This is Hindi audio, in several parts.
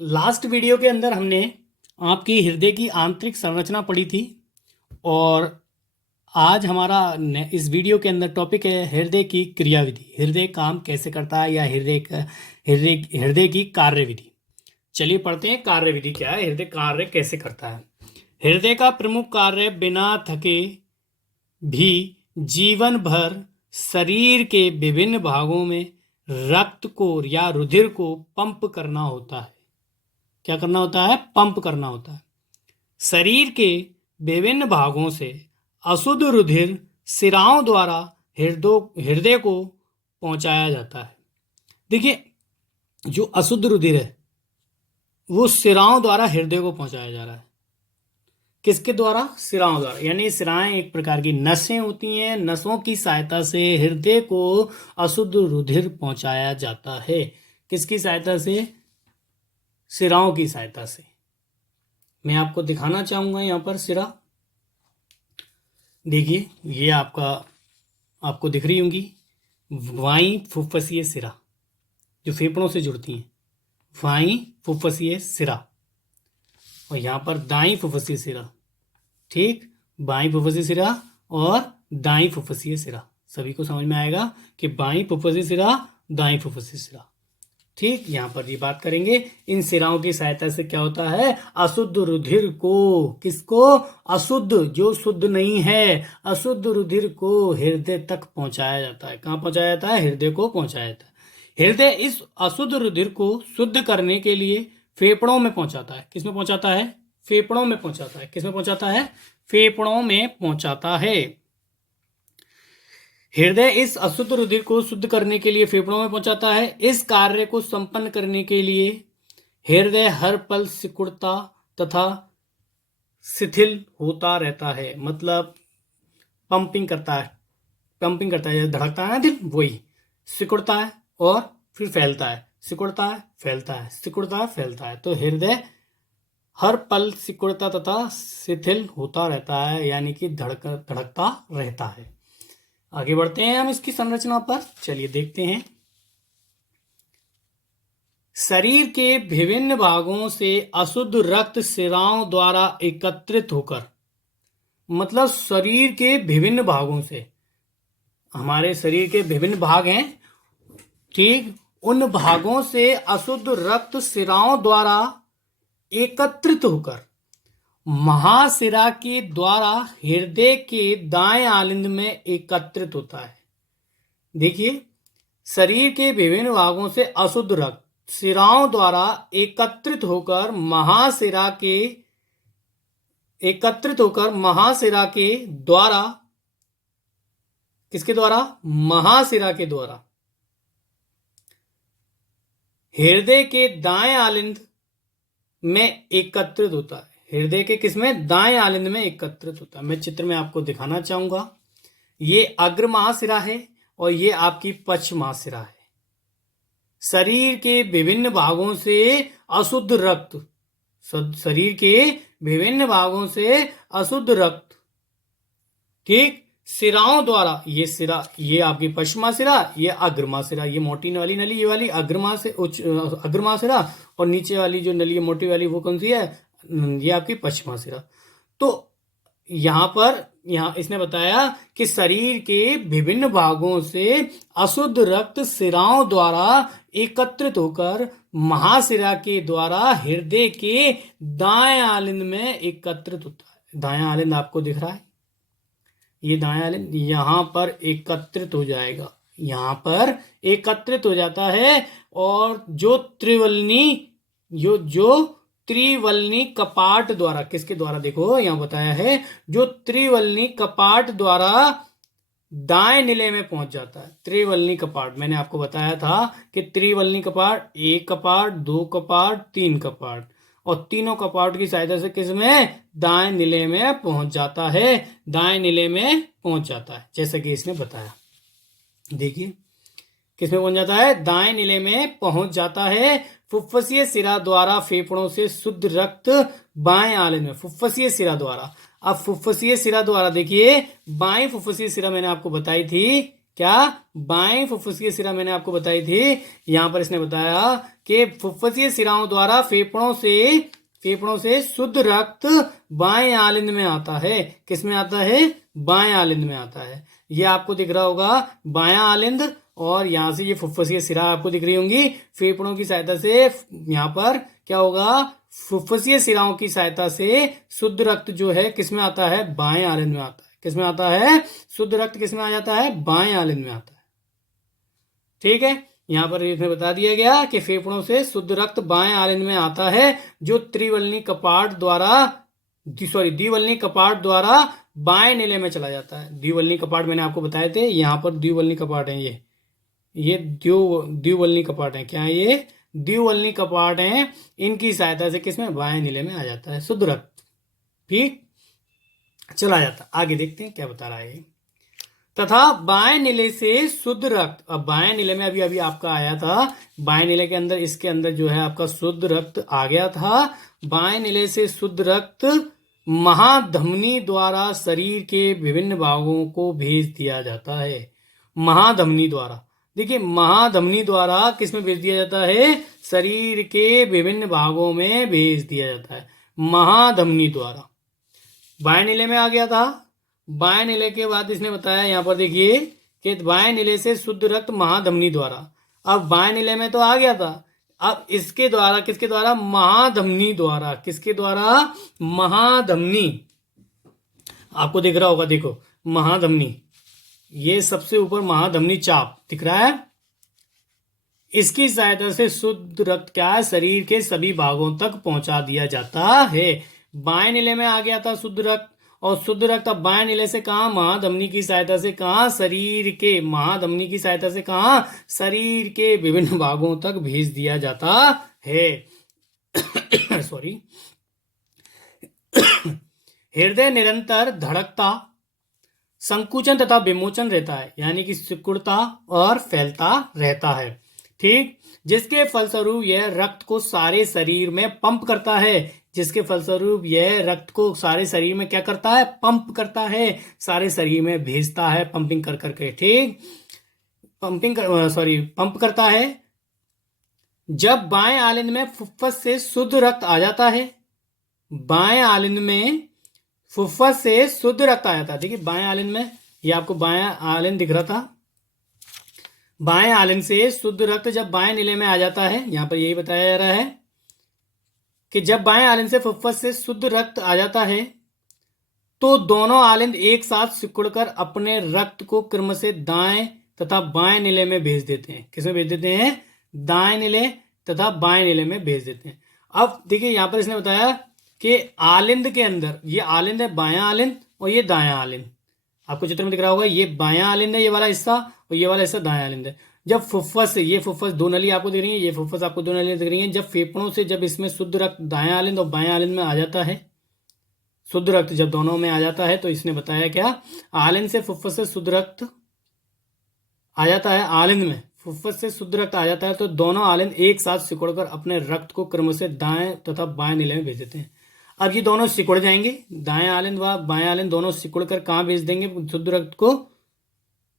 लास्ट वीडियो के अंदर हमने आपकी हृदय की आंतरिक संरचना पढ़ी थी और आज हमारा इस वीडियो के अंदर टॉपिक है हृदय की क्रियाविधि। हृदय काम कैसे करता है या हृदय की कार्यविधि। चलिए पढ़ते हैं कार्यविधि क्या है, हृदय कार्य कैसे करता है। हृदय का प्रमुख कार्य बिना थके भी जीवन भर शरीर के विभिन्न भागों में रक्त को या रुधिर को पंप करना होता है। क्या करना होता है? पंप करना होता है। शरीर के विभिन्न भागों से अशुद्ध रुधिर सिराओं द्वारा हृदय को पहुंचाया जाता है। देखिए, जो अशुद्ध रुधिर है वो सिराओं द्वारा हृदय को पहुंचाया जा रहा है। किसके द्वारा? सिराओं द्वारा। यानी सिराएं एक प्रकार की नसें होती हैं, नसों की सहायता से हृदय को अशुद्ध रुधिर पहुंचाया जाता है। किसकी सहायता से? सिराओं की सहायता से। मैं आपको दिखाना चाहूंगा यहां पर सिरा। देखिए, ये आपको दिख रही होंगी वाई फुफ्फसीय सिरा जो फेफड़ों से जुड़ती हैं। वाई फुफ्फसीय सिरा और यहां पर दाई फुफ्फसीय सिरा। ठीक, बाई फुफ्फसीय सिरा और दाई फुफ्फसीय सिरा। सभी को समझ में आएगा कि बाई फुफ्फसीय सिरा, दाई फुफ्फसीय सिरा। ठीक, यहां पर ये बात करेंगे। इन सिराओं की सहायता से क्या होता है? अशुद्ध रुधिर को, किसको? अशुद्ध, जो शुद्ध नहीं है, अशुद्ध रुधिर को हृदय तक पहुंचाया जाता है। कहां पहुंचाया जाता है? हृदय को पहुंचाया जाता है। हृदय इस अशुद्ध रुधिर को शुद्ध करने के लिए फेफड़ों में पहुंचाता है। किसमें पहुंचाता है? फेफड़ों में पहुंचाता है। किसमें पहुंचाता है? फेफड़ों में पहुंचाता है। हृदय इस अशुद्ध रुधिर को शुद्ध करने के लिए फेफड़ों में पहुंचाता है। इस कार्य को संपन्न करने के लिए हृदय हर पल सिकुड़ता तथा शिथिल होता रहता है। मतलब पंपिंग करता है, धड़कता है ना दिल, वही सिकुड़ता है और फिर फैलता है, सिकुड़ता है, फैलता है, सिकुड़ता है, फैलता है। तो हृदय हर पल सिकुड़ता तथा शिथिल होता रहता है, यानी कि धड़कता रहता है। आगे बढ़ते हैं हम इसकी संरचना पर। चलिए देखते हैं। शरीर के विभिन्न भागों से अशुद्ध रक्त सिराओं द्वारा एकत्रित होकर, मतलब शरीर के विभिन्न भागों से, हमारे शरीर के विभिन्न भाग हैं, ठीक, उन भागों से अशुद्ध रक्त सिराओं द्वारा एकत्रित होकर महाशिरा के द्वारा हृदय के दाएं आलिंद में एकत्रित होता है। देखिए, शरीर के विभिन्न भागों से अशुद्ध रक्त सिराओं द्वारा एकत्रित होकर महाशिरा के द्वारा, किसके द्वारा? महाशिरा के द्वारा हृदय के दाएं आलिंद में एकत्रित होता है। हृदय के किसमें? दाएं आलिंद में एकत्रित होता है। मैं चित्र में आपको दिखाना चाहूंगा। ये अग्र महाशिरा है और ये आपकी पश्च महाशिरा है। शरीर के विभिन्न भागों से अशुद्ध रक्त, शरीर के विभिन्न भागों से अशुद्ध रक्त, ठीक, सिराओं द्वारा, ये सिरा, ये आपकी पश्च महाशिरा, ये अग्र महाशिरा, ये मोटी वाली नली, ये वाली अग्र महाशिरा, और नीचे वाली जो नली है मोटी वाली वो कौन सी है? ये आपकी पश्च महाशिरा। तो यहाँ इसने बताया कि शरीर के विभिन्न भागों से अशुद्ध रक्त सिराओं द्वारा एकत्रित होकर महाशिरा के द्वारा हृदय के दाएं आलिंद में एकत्रित होता है। दायां आलिंद आपको दिख रहा है, ये दायां आलिंद यहां पर एकत्रित हो जाएगा, यहां पर एकत्रित हो जाता है। और जो त्रिवलनी कपाट द्वारा, किसके द्वारा? देखो यहां बताया है, जो त्रिवलनी कपाट द्वारा दाएं नीले में पहुंच जाता है। त्रिवलनी कपाट, मैंने आपको बताया था कि त्रिवलनी कपाट, 1 कपाट, 2 कपाट, 3 कपाट, और तीनों कपाट की सहायता से किसमें? दाएं नीले में पहुंच जाता है। दाएं नीले में पहुंच जाता है, जैसा कि इसने बताया। देखिए, किसमें पहुंच जाता है? दाएं नीले में पहुंच जाता है। फुफ्फसीय सिरा द्वारा फेफड़ों से शुद्ध रक्त बाएं आलिंद में, फुफ्फसीय सिरा द्वारा। अब फुफ्फसीय सिरा द्वारा देखिए, बाएं फुफ्फसीय सिरा मैंने आपको बताई थी क्या, बाएं फुफ्फुसीय सिरा मैंने आपको बताई थी। यहां पर इसने बताया कि फुफ्फुसीय सिराओं द्वारा फेफड़ों से शुद्ध रक्त बाएं आलिंद में आता है। किस में आता है, बाएं आलिंद में आता है। ये आपको दिख रहा होगा बायां आलिंद, और यहां से ये फुफ्फुसीय सिरा आपको दिख रही होंगी। फेफड़ों की सहायता से यहां पर क्या होगा, फुफ्फुसीय सिराओं की सहायता से शुद्ध रक्त जो है किस में आता है, बाएं आलिंद में आता है। किस में आता है, शुद्ध रक्त किस में आ जाता है, बाएं आलिंद में आता है। ठीक है, यहां पर इसमें बता दिया गया कि फेफड़ों से शुद्ध रक्त बाएं आलिंद में आता है, जो द्विवल्नी कपाट द्वारा बाएं नीले में चला जाता है। द्विवल्नी कपाट मैंने आपको बताए थे, यहां पर द्विवल्नी कपाट है, ये द्विवल्नी कपाट है। क्या है ये, द्विवल्नी कपाट है। इनकी सहायता से किसमें, बाएं नीले में आ जाता है शुद्ध रक्त। ठीक, चला जाता। आगे देखते हैं क्या बता रहा है। तथा बाएं नीले से शुद्ध रक्त, अब बाएं नीले में अभी आपका आया था, बाएं नीले के अंदर, इसके अंदर जो है आपका शुद्ध रक्त आ गया था। बाएं नीले से शुद्ध रक्त महाधमनी द्वारा शरीर के विभिन्न भागों को भेज दिया जाता है। महाधमनी द्वारा, देखिए महाधमनी द्वारा किसमें भेज दिया जाता है, शरीर के विभिन्न भागों में भेज दिया जाता है, महाधमनी द्वारा। बाएं नीले में आ गया था। बाएं नीले के बाद इसने बताया यहां पर देखिए कि बाएं नीले से शुद्ध रक्त महाधमनी द्वारा। अब बाएं नीले में तो आ गया था, अब इसके द्वारा, किसके द्वारा, महाधमनी द्वारा। किसके द्वारा, महाधमनी। आपको दिख रहा होगा, देखो महाधमनी, ये सबसे ऊपर महाधमनी चाप दिख रहा है। इसकी सहायता से शुद्ध रक्त क्या है, शरीर के सभी भागों तक पहुंचा दिया जाता है। बाएं नीले में आ गया था शुद्ध रक्त, और शुद्ध रक्त अब बाएं नीले से कहा, महाधमनी की सहायता से कहा, शरीर के, महाधमनी की सहायता से कहा, शरीर के विभिन्न भागों तक भेज दिया जाता है। सॉरी। हृदय निरंतर धड़कता, संकुचन तथा विमोचन रहता है, यानी कि सिकुड़ता और फैलता रहता है। ठीक, जिसके फलस्वरूप यह रक्त को सारे शरीर में पंप करता है। जिसके फलस्वरूप यह रक्त को सारे शरीर में क्या करता है, पंप करता है, सारे शरीर में भेजता है, पंपिंग कर करके। ठीक, पंप करता है। जब बाएं आलिंद में फुफ्फुस से शुद्ध रक्त आ जाता है, बाएं आलिंद में फुफ्फुस से शुद्ध रक्त आ जाता है। देखिए बाएं आलिंद में, ये आपको बाएं आलिंद दिख रहा था, बाएं आलिंद से शुद्ध रक्त जब बाएं नीले में आ जाता है, यहां पर यही बताया जा रहा है कि जब बाएं आलिंद से फुफ्फुस से शुद्ध रक्त आ जाता है, तो दोनों आलिंद एक साथ सिकुड़कर अपने रक्त को क्रम से दाएं तथा बाएं नीले में भेज देते हैं। किसमें भेज देते हैं, दाएं नीले तथा बाएं नीले में भेज देते हैं। अब देखिए यहां पर इसने बताया कि आलिंद के अंदर, ये आलिंद है बायां आलिंद और ये दायां आलिंद, आपको चित्र में दिख रहा होगा, ये बायां आलिंद है ये वाला हिस्सा, और ये वाला हिस्सा दायां आलिंद है। जब फुफ्फुस, ये फुफ्फुस दो नली आपको दिख रही है, ये फुफ्फुस आपको दो नली दिख रही है। जब फेफड़ों से जब इसमें शुद्ध रक्त दायां आलिंद और बायां आलिंद में आ जाता है, शुद्ध रक्त जब दोनों में आ जाता है, तो इसने बताया क्या, आलिंद से फुफ्फुस से शुद्ध रक्त आ जाता है, आलिंद में फुफ्फुस से शुद्ध रक्त आ जाता है, तो दोनों आलिंद एक साथ सिकुड़कर अपने रक्त को क्रम से दाएं तथा बाएं नीले में भेज देते हैं। अब ये दोनों सिकुड़ जाएंगे, दाएं आलिंद व बाएं आलिंद दोनों सिकुड़कर कहाँ भेज देंगे शुद्ध रक्त को,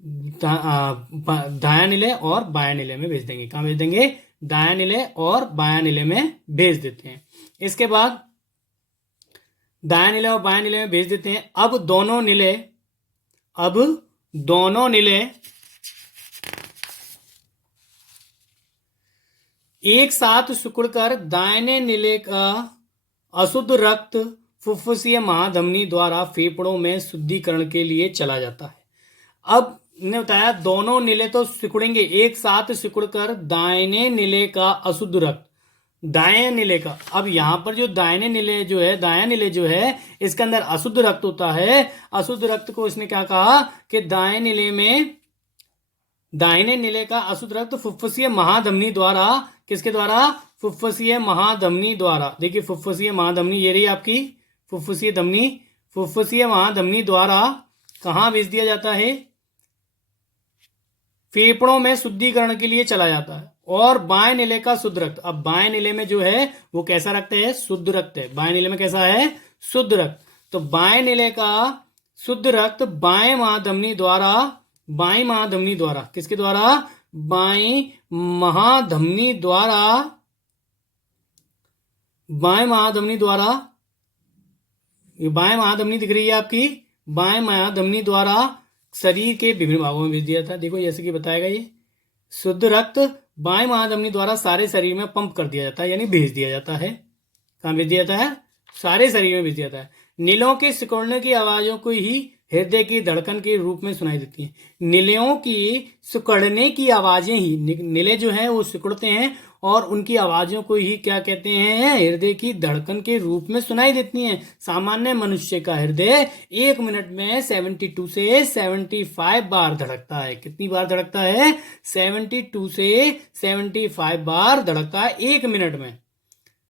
दायां नीले और बायां नीले में भेज देंगे। कहाँ भेज देंगे, दायां नीले और बायां नीले में भेज देते हैं। इसके बाद दायां नीले और बायां नीले में भेज देते हैं। अब दोनों नीले एक साथ सिकुड़कर दाहिने नीले का अशुद्ध रक्त फुफ्फुसीय महाधमनी द्वारा फेफड़ों में शुद्धिकरण के लिए चला जाता है। अब ने बताया दोनों नीले तो सिकुड़ेंगे, एक साथ सिकुड़कर दाहिने नीले का अशुद्ध रक्त, दाएं नीले का, अब यहां पर जो दाहिने नीले जो है, दायां नीले जो है, इसके अंदर अशुद्ध रक्त होता है। अशुद्ध रक्त को इसने क्या कहा कि दाएं नीले में, दाहिने नीले का अशुद्ध रक्त फुफ्फुसीय महाधमनी द्वारा, किसके द्वारा, फुफ्फुसीय महाधमनी द्वारा। देखिए फुफ्फुसीय महाधमनी ये रही आपकी फुफ्फुसीय धमनी, फुफ्फुसीय महाधमनी द्वारा कहां भेज दिया जाता है, फेफड़ों में शुद्धिकरण के लिए चला जाता है। और बाएं नीले का शुद्ध रक्त, अब बाएं नीले में जो है वो कैसा रक्त है, शुद्ध रक्त है। बाएं नीले में कैसा है, शुद्ध रक्त। तो बाएं नीले का शुद्ध रक्त बाएं महाधमनी द्वारा बाएं महाधमनी द्वारा, किसके द्वारा? बाएं महाधमनी द्वारा, बाएं महाधमनी द्वारा, ये बाएं महाधमनी दिख रही है आपकी, बाएं महाधमनी द्वारा शरीर के विभिन्न भागों में भेज दिया था। देखो जैसे कि बताएगा, ये शुद्ध रक्त बाएं महाधमनी द्वारा सारे शरीर में पंप कर दिया जाता है, यानी भेज दिया जाता है। कहाँ भेज दिया जाता है? सारे शरीर में भेज दिया जाता है। नीलों के सिकुड़ने की आवाजों को ही हृदय की धड़कन के रूप में सुनाई देती हैं। नीलों की सिकुड़ने की आवाजें ही, नीले जो है वो सिकुड़ते हैं और उनकी आवाजों को ही क्या कहते हैं? हृदय की धड़कन के रूप में सुनाई देती हैं। सामान्य मनुष्य का हृदय 1 मिनट में 72 से 75 बार धड़कता है। कितनी बार धड़कता है? 72 से 75 बार धड़कता है 1 मिनट में।